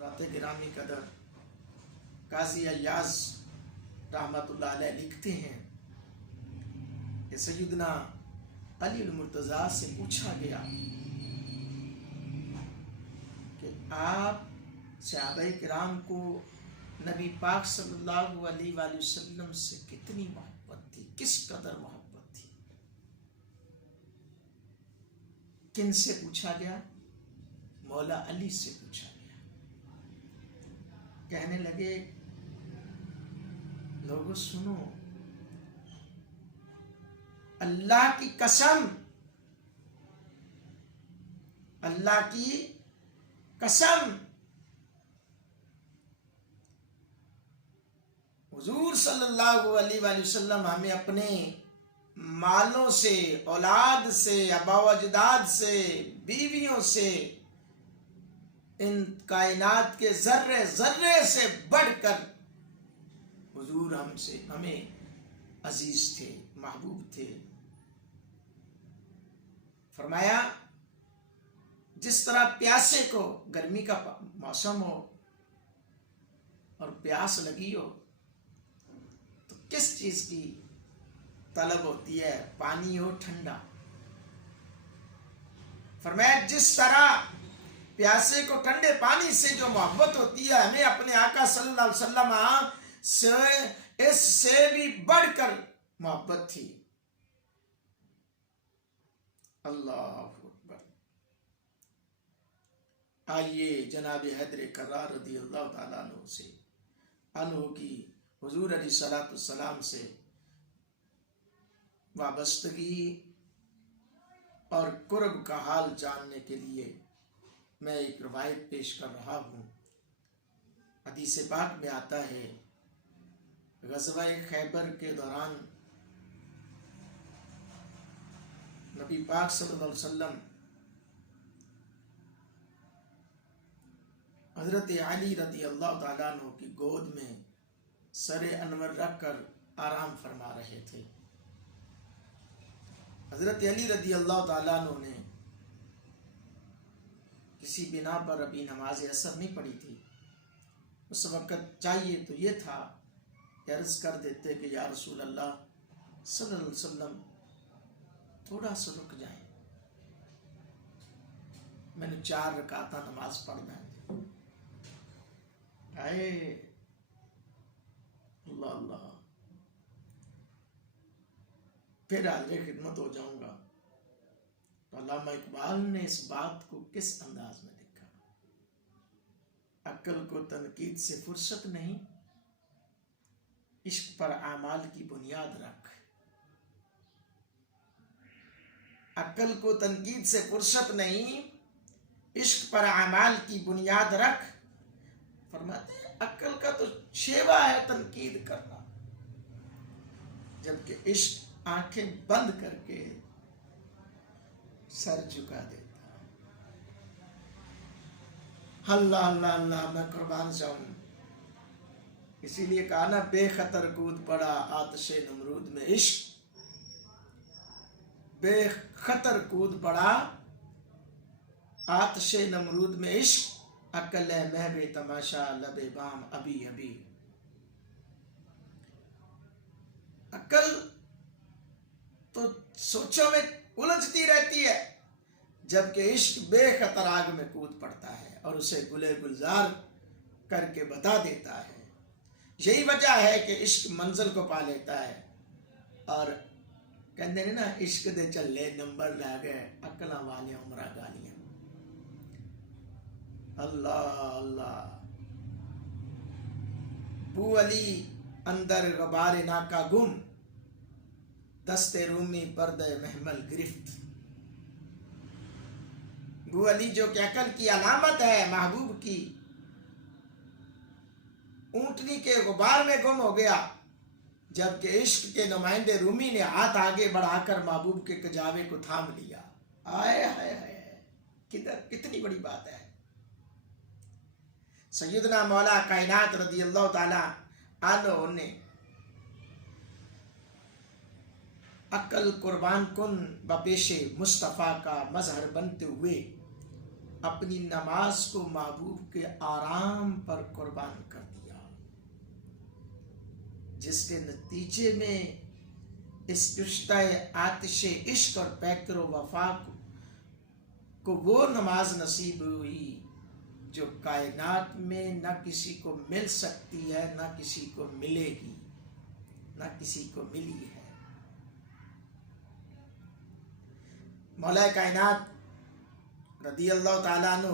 رات گرامی قدر قاضی ایاز رحمت اللہ علیہ لکھتے ہیں کہ سیدنا علی المرتضیٰ سے پوچھا گیا کہ آپ صحابہ کرام کو نبی پاک صلی اللہ علیہ وآلہ وسلم سے کتنی محبت تھی، کس قدر محبت تھی؟ کن سے پوچھا گیا؟ مولا علی سے پوچھا گیا۔ کہنے لگے لوگوں سنو، اللہ کی قسم، اللہ کی قسم، حضور صلی اللہ علیہ وآلہ وسلم ہمیں اپنے مالوں سے، اولاد سے، آبا و اجداد سے، بیویوں سے، ان کائنات کے ذرے ذرے سے بڑھ کر حضور ہمیں عزیز تھے، محبوب تھے۔ فرمایا جس طرح پیاسے کو گرمی کا موسم ہو اور پیاس لگی ہو تو کس چیز کی طلب ہوتی ہے؟ پانی ہو ٹھنڈا۔ فرمایا جس طرح پیاسے کو ٹھنڈے پانی سے جو محبت ہوتی ہے، ہمیں اپنے آقا صلی اللہ علیہ وسلم سے اس سے بھی بڑھ کر محبت تھی۔ اللہ اکبر۔ آئیے جناب حیدر کرار رضی اللہ تعالیٰ عنہ کی حضور علیہ الصلوۃ والسلام سے وابستگی اور قرب کا حال جاننے کے لیے میں ایک روایت پیش کر رہا ہوں۔ حدیث پاک میں آتا ہے غزوہ خیبر کے دوران نبی پاک صلی اللہ علیہ وسلم حضرت علی رضی اللہ تعالیٰ عنہ کی گود میں سر انور رکھ کر آرام فرما رہے تھے۔ حضرت علی رضی اللہ تعالیٰ عنہ نے کسی بنا پر ابھی نماز عصر نہیں پڑھی تھی، اس وقت چاہیے تو یہ تھا کہ عرض کر دیتے کہ یا رسول اللہ صلی اللہ علیہ وسلم تھوڑا سا رک جائیں، میں نے 4 رکعتہ نماز پڑھنا ہے۔ آئے اللہ اللہ، پھر حاضر خدمت ہو جاؤں گا۔ تو علامہ اقبال نے اس بات کو کس انداز میں لکھا؟ عقل کو تنقید سے فرصت نہیں، عشق پر اعمال کی بنیاد رکھ۔ عقل کو تنقید سے فرصت نہیں، عشق پر اعمال کی بنیاد رکھ۔ فرماتے ہیں عقل کا تو شیوا ہے تنقید کرنا، جبکہ عشق آنکھیں بند کر کے سر جھکا دیتا ہے۔ اللہ اللہ اللہ، میں قربان جاؤں۔ اسی لیے کہا نا بے خطر کود پڑا آتش نمرود میں عشق، بے خطر کود پڑا آتش نمرود میں عشق، عقل ہے محو تماشا لب بام ابھی ابھی۔ عقل تو سوچوں میں الجھتی رہتی ہے، جبکہ عشق بے خطر آگ میں کود پڑتا ہے اور اسے گلے گلزار کر کے بتا دیتا ہے۔ یہی وجہ ہے کہ عشق منزل کو پا لیتا ہے، اور کہتے ہیں نا عشق دے چلے نمبر لا گئے عقلاں والیاں عمرہ گالیاں۔ اللہ اللہ۔ بو علی اندر غبار ناکا گم، دست رومی پردہ محمل گرفت۔ بو علی جو کہ عقل کی علامت ہے، محبوب کی اونٹنی کے غبار میں گم ہو گیا، جبکہ عشق کے نمائندے رومی نے ہاتھ آگے بڑھا کر محبوب کے کجاوے کو تھام لیا۔ آئے ہائے ہائے، کتنی بڑی بات ہے۔ سیدنا مولا کائنات رضی اللہ تعالی عنہ نے عقل قربان کن بپیش مصطفیٰ کا مظہر بنتے ہوئے اپنی نماز کو محبوب کے آرام پر قربان کر دیا، جس کے نتیجے میں اس کشتہ آتش عشق اور پیکر و وفا کو وہ نماز نصیب ہوئی جو کائنات میں نہ کسی کو مل سکتی ہے، نہ کسی کو ملے گی، نہ کسی کو ملی ہے۔ مولا کائنات رضی اللہ تعالیٰ عنہ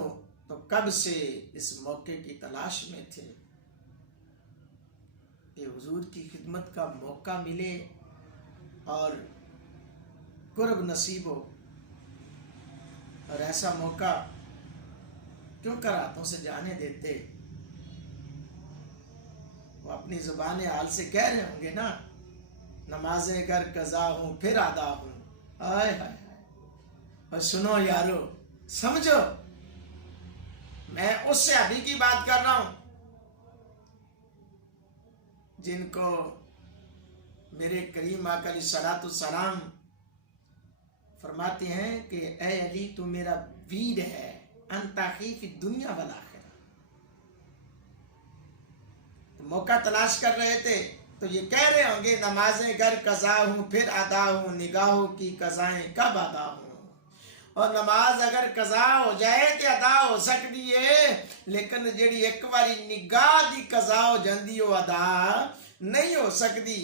تو کب سے اس موقع کی تلاش میں تھے کہ حضور کی خدمت کا موقع ملے اور قرب نصیب ہو، اور ایسا موقع کیوں کر ہاتھوں سے جانے دیتے۔ وہ اپنی زبان حال سے کہہ رہے ہوں گے نا، نمازیں گر قضا ہوں پھر ادا ہوں، آئے ہائے۔ اور سنو یارو، سمجھو میں اس صحابی کی بات کر رہا ہوں جن کو میرے کریم آقا علیہ الصلوۃ والسلام فرماتے ہیں کہ اے علی تو میرا ویر ہے، انت اخی فی الدنیا والآخرہ۔ موقع تلاش کر رہے تھے تو یہ کہہ رہے ہوں گے نمازیں گر قضا ہوں پھر ادا ہوں، نگاہوں کی قضائیں کب ادا ہوں۔ اور نماز اگر قضا ہو جائے تو ادا ہو سکتی ہے، لیکن جیڑی ایک باری نگاہ دی قضا ہو جاندی وہ ادا نہیں ہو سکتی۔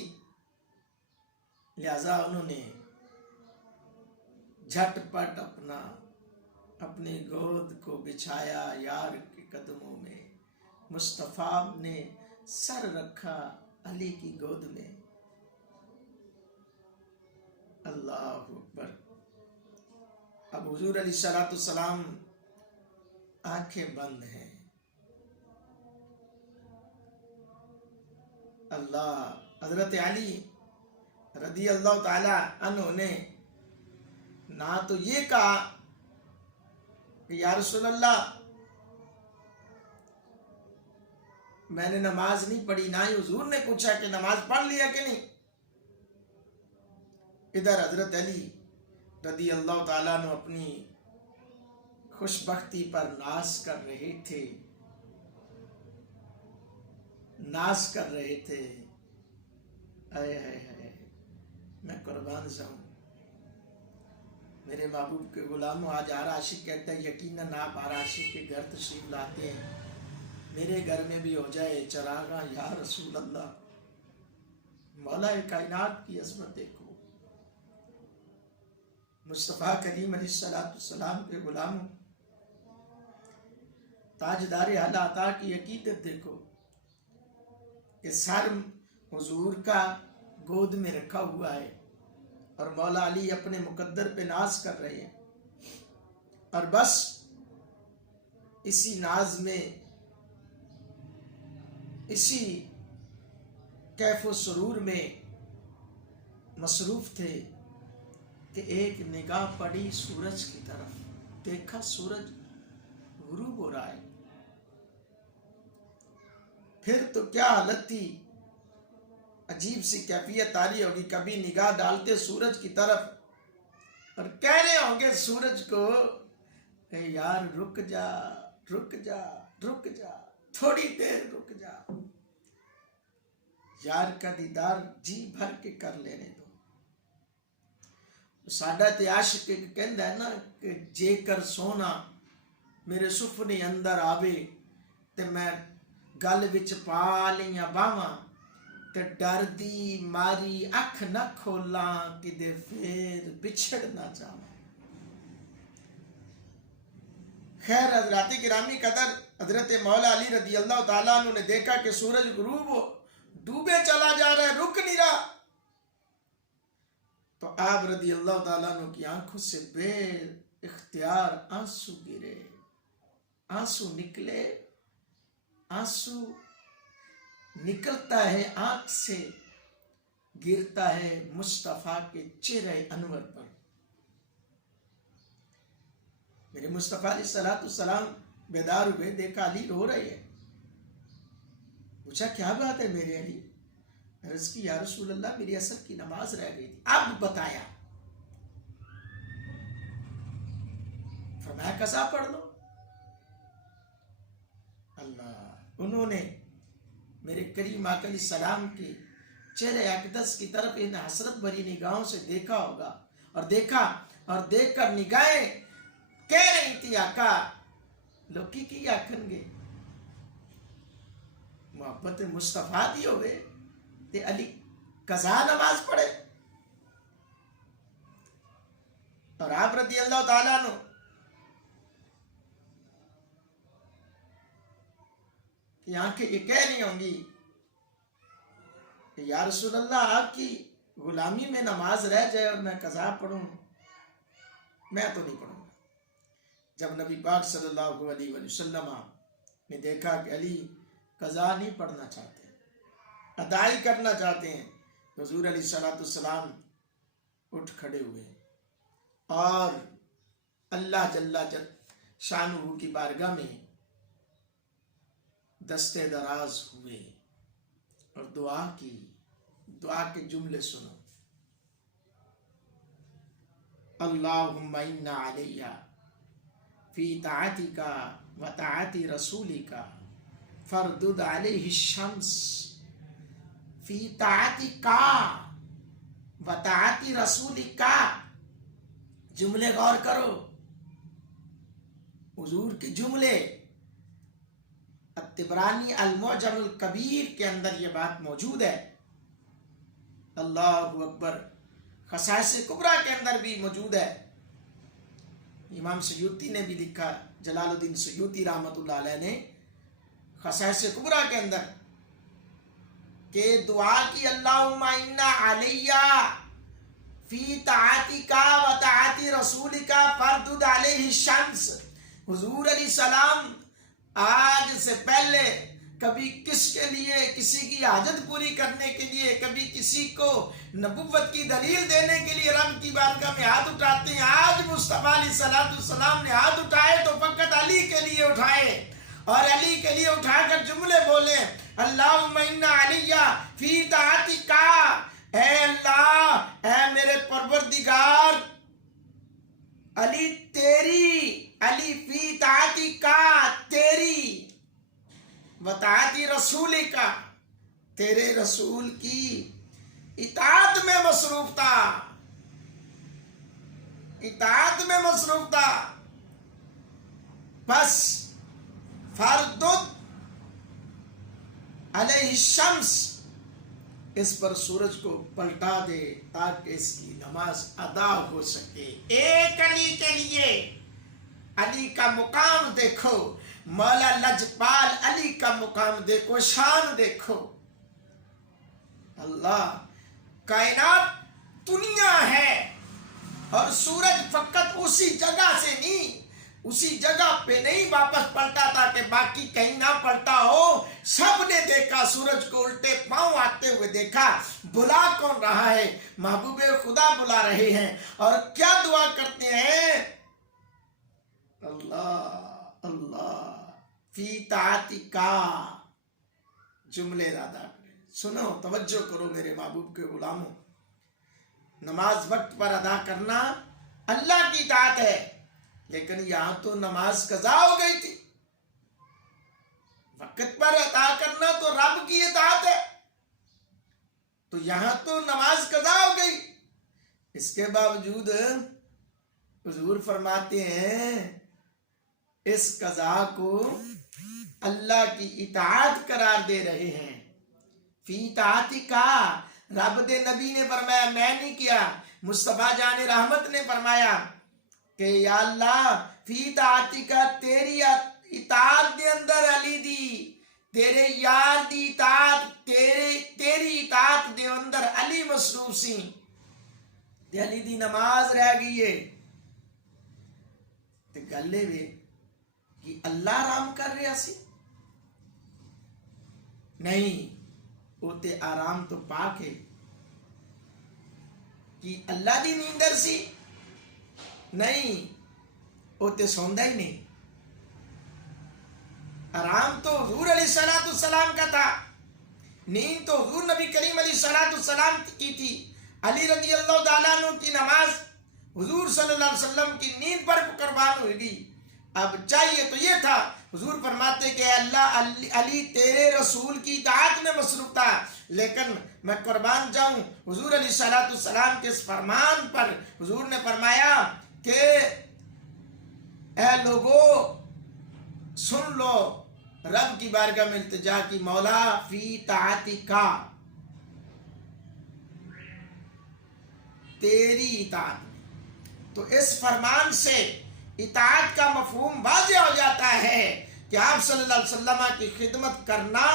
لہذا انہوں نے جھٹ پٹ اپنے گود کو بچھایا یار کے قدموں میں، مصطفیٰ نے سر رکھا علی کی گود میں۔ اللہ اکبر۔ اب حضور علیہ الصلوۃ والسلام آنکھیں بند ہیں۔ اللہ حضرت علی رضی اللہ تعالی عنہ نے نہ تو یہ کہا کہ یا رسول اللہ میں نے نماز نہیں پڑھی، نہ ہی حضور نے پوچھا کہ نماز پڑھ لیا کہ نہیں۔ ادھر حضرت علی رضی اللہ تعالیٰ عنہ اپنی خوش بختی پر ناز کر رہے تھے، ناز کر رہے تھے۔ اے اے اے میں قربان جاؤں میرے محبوب کے غلاموں۔ آج ہر عاشق کہتا ہے یقیناً آپ ہر عاشق کے گھر تشریف لاتے ہیں، میرے گھر میں بھی ہو جائے چراغاں یا رسول اللہ۔ مولا کائنات کی عظمت دیکھو، مصطفیٰ کریم علیہ الصلوۃ والسلام کے غلاموں، تاجدار اعلی عطا کی عقیدت دیکھو کہ سر حضور کا گود میں رکھا ہوا ہے اور مولا علی اپنے مقدر پہ ناز کر رہے ہیں، اور بس اسی ناز میں، اسی کیف و سرور میں مصروف تھے کہ ایک نگاہ پڑی سورج کی طرف، دیکھا سورج غروب ہو رہا ہے۔ پھر تو کیا حالت تھی، عجیب سی کیفیت آ رہی ہوگی، کبھی نگاہ ڈالتے سورج کی طرف اور کہہ رہے ہوں گے سورج کو اے یار رک جا رک جا رک جا، تھوڑی دیر رک جا، یار کا دیدار جی بھر کے کر لینے دو۔ ساڈا تے عاشق کہندا ہے نا کہ جے کر سونا میرے سفنے اندر آوے تے میں گل وچ پا لیاں باواں تے ڈر دی ماری اکھ نہ کھولاں کدے پھر بچھڑ نہ جاواں۔ خیر حضرات گرامی قدر، حضرت مولا علی رضی اللہ تعالیٰ عنہ نے دیکھا کہ سورج غروب ہو ڈوبے چلا جا رہا ہے، رک نہیں رہا، تو آپ رضی اللہ تعالیٰ عنہ کی آنکھوں سے بے اختیار آنسو گرے، آنسو نکلے۔ آنسو نکلتا ہے آنکھ سے، گرتا ہے مصطفیٰ کے چہرہ انور پر۔ میرے مصطفیٰ علیہ الصلوۃ والسلام بیدار ہوئے، دیکھا علی رو رہے ہیں، پوچھا کیا بات ہے میرے علی؟ عرض کی یا رسول اللہ میری عصر کی نماز رہ گئی تھی۔ اب بتایا، فرمایا قضا پڑھ لو۔ اللہ، انہوں نے میرے کریم آقا علیہ السلام کے چہرے اقدس کی طرف ان حسرت بھری نگاہوں سے دیکھا ہوگا، اور دیکھا اور دیکھ کر نگاہیں کہہ رہی تھی آقا لوکی کی آکھن گے محبت مصطفیٰ دی ہوئے تے علی قضا نماز پڑھے. اور آپ رضی اللہ تعالیٰ عنہ کی آنکھیں یہ کہہ رہی ہوں گی کہ یا رسول اللہ آپ کی غلامی میں نماز رہ جائے اور میں قضا پڑھوں، میں تو نہیں پڑھوں گا. جب نبی پاک صلی اللہ علیہ وسلم نے دیکھا کہ علی قضا نہیں پڑھنا چاہتے، ادائی کرنا چاہتے ہیں، حضور علیہ السلام اٹھ کھڑے ہوئے اور اللہ جل شانہ کی بارگاہ میں دستے دراز ہوئے اور دعا کی. دعا کے جملے سنو. اللہم انا علیہ فی طاعتک و طاعت رسولک فردد علیہ الشمس. فی طاعتک و طاعت رسولک، جملے غور کرو، حضور کے جملے. الطبرانی المعجم الکبیر کے اندر یہ بات موجود ہے. اللہ اکبر. خصائص کبریٰ کے اندر بھی موجود ہے. امام سیوطی نے بھی لکھا، جلال الدین سیوطی رحمۃ اللہ علیہ نے خصائص کبریٰ کے اندر کہ دعا کی اللہم انا علیہ فی طاعتک و طاعت رسولک فردد علیہ الشمس. حضور علیہ السلام آج سے پہلے کبھی کس کے لیے کسی کی حاجت پوری کرنے کے لیے، کبھی کسی کو نبوت کی دلیل دینے کے لیے رب کی بارگاہ میں ہاتھ اٹھاتے ہیں. آج مصطفیٰ علیہ السلام نے ہاتھ اٹھائے تو فقط علی کے لیے اٹھائے، اور علی کے لیے اٹھا کر جملے بولے اللہم انا علیہ فی طاعتک. اے اللہ، اے میرے پروردگار، علی تیری، علی فی طاعتک تیری، و طاعت رسولک تیرے رسول کی اطاعت میں مصروف تھا، اطاعت میں مصروف تھا. بس فردد علیہ الشمس، اس پر سورج کو پلٹا دے تاکہ اس کی نماز ادا ہو سکے. ایک علی کے لیے. علی کا مقام دیکھو، مولا لجپال علی کا مقام دیکھو، شان دیکھو. اللہ، کائنات دنیا ہے اور سورج فقط اسی جگہ سے نہیں، اسی جگہ پہ نہیں واپس پلٹا تھا کہ باقی کہیں نہ پلٹا ہو. سب نے دیکھا سورج کو الٹے پاؤں آتے ہوئے دیکھا. بلا کون رہا ہے؟ محبوب خدا بلا رہے ہیں. اور کیا دعا کرتے ہیں؟ اللہ اللہ فی طاعتک. جملے ادا کریں. سنو، توجہ کرو میرے محبوب کے غلاموں. نماز وقت پر ادا کرنا اللہ کی اطاعت ہے، لیکن یہاں تو نماز قضا ہو گئی تھی. وقت پر ادا کرنا تو رب کی اطاعت ہے، تو یہاں تو نماز قضا ہو گئی. اس کے باوجود حضور فرماتے ہیں اس قضا کو اللہ کی اطاعت قرار دے رہے ہیں. فی طاعتک، رب دے نبی نے فرمایا، میں نہیں کیا. مصطفیٰ جان رحمت نے فرمایا کہ یا اللہ فی طاعتک، تیری اطاعت دے اندر علی دی، تیرے یار دی اطاعت، تیری اطاعت دے اندر علی مصروف سی. علی دی نماز رہ گئی ہے تے گلے وے کہ اللہ آرام کر رہا سی؟ نہیں، وہ تے آرام تو پاک ہے کہ اللہ دی نیندر سی؟ نہیں، وہ تے سوندا ہی نہیں. آرام تو حضور علیہ السلام کا تھا، نیند تو حضور نبی کریم علیہ السلام کی تھی. علی رضی اللہ تعالیٰ عنہ کی نماز حضور صلی اللہ علیہ وسلم کی نیند پر قربان ہوگی. اب چاہیے تو یہ تھا، حضور فرماتے کہ اللہ علی تیرے رسول کی اطاعت میں مصروف تھا، لیکن میں قربان جاؤں حضور علیہ الصلوۃ والسلام کے اس فرمان پر۔ حضور نے فرمایا کہ اے لوگو سن لو، رب کی بارگاہ میں التجا کی، مولا فی طاعتک، تیری اطاعت میں۔ تو اس فرمان سے اطاعت کا مفہوم واضح ہو جاتا ہے کہ آپ صلی اللہ علیہ وسلم کی خدمت کرنا،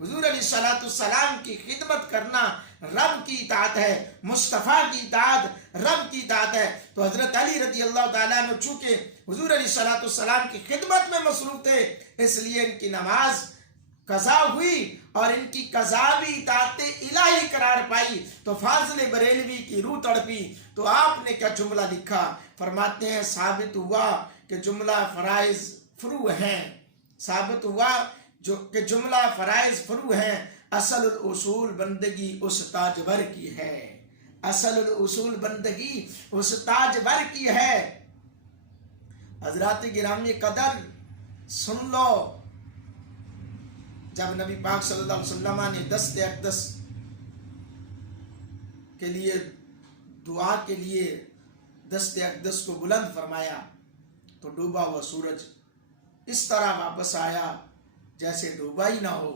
حضور علیہ الصلوۃ والسلام کی خدمت کرنا رب کی اطاعت ہے، مصطفیٰ کی اطاعت رب کی اطاعت ہے۔ تو حضرت علی رضی اللہ تعالیٰ عنہ چونکہ حضور علیہ الصلوۃ والسلام کی خدمت میں مصروف تھے، اس لیے ان کی نماز قضا ہوئی اور ان کی قضا بھی اطاعت الہی قرار پائی۔ تو فاضل بریلوی کی روح تڑپی تو آپ نے کیا جملہ لکھا، فرماتے ہیں ثابت ہوا کہ جملہ فرائض فرو ہیں، ثابت ہوا کہ جملہ فرائض فرو ہیں، اصل الاصول بندگی اس تاجور کی ہے، اصل الاصول بندگی اس تاجور کی ہے۔ حضرات گرامی قدر سن لو، جب نبی پاک صلی اللہ علیہ وسلم نے دست اقدس کے لیے دعا کے لیے دست اقدس کو بلند فرمایا تو ڈوبا ہوا سورج اس طرح واپس آیا جیسے ڈوبا ہی نہ ہو۔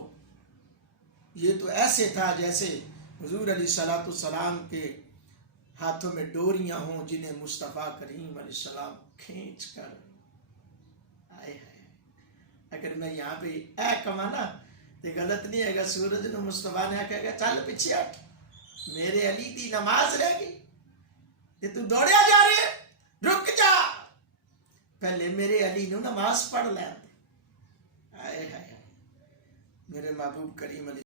یہ تو ایسے تھا جیسے حضور علیہ الصلوۃ والسلام کے ہاتھوں میں ڈوریاں ہوں جنہیں مصطفیٰ کریم علیہ السلام کھینچ کر آئے ہیں۔ اگر میں یہاں پہ اے کما نا تو غلط نہیں ہے گا، سورج نے مصطفیٰ نے کہا گا چل پیچھے ہٹ، میرے علی دی نماز رہ گئی، یہ تو دوڑیا جا رہے ہیں، رک جا، پہلے میرے علی نے نماز پڑھ لیں۔ آئے ہائے میرے محبوب کریم علیہ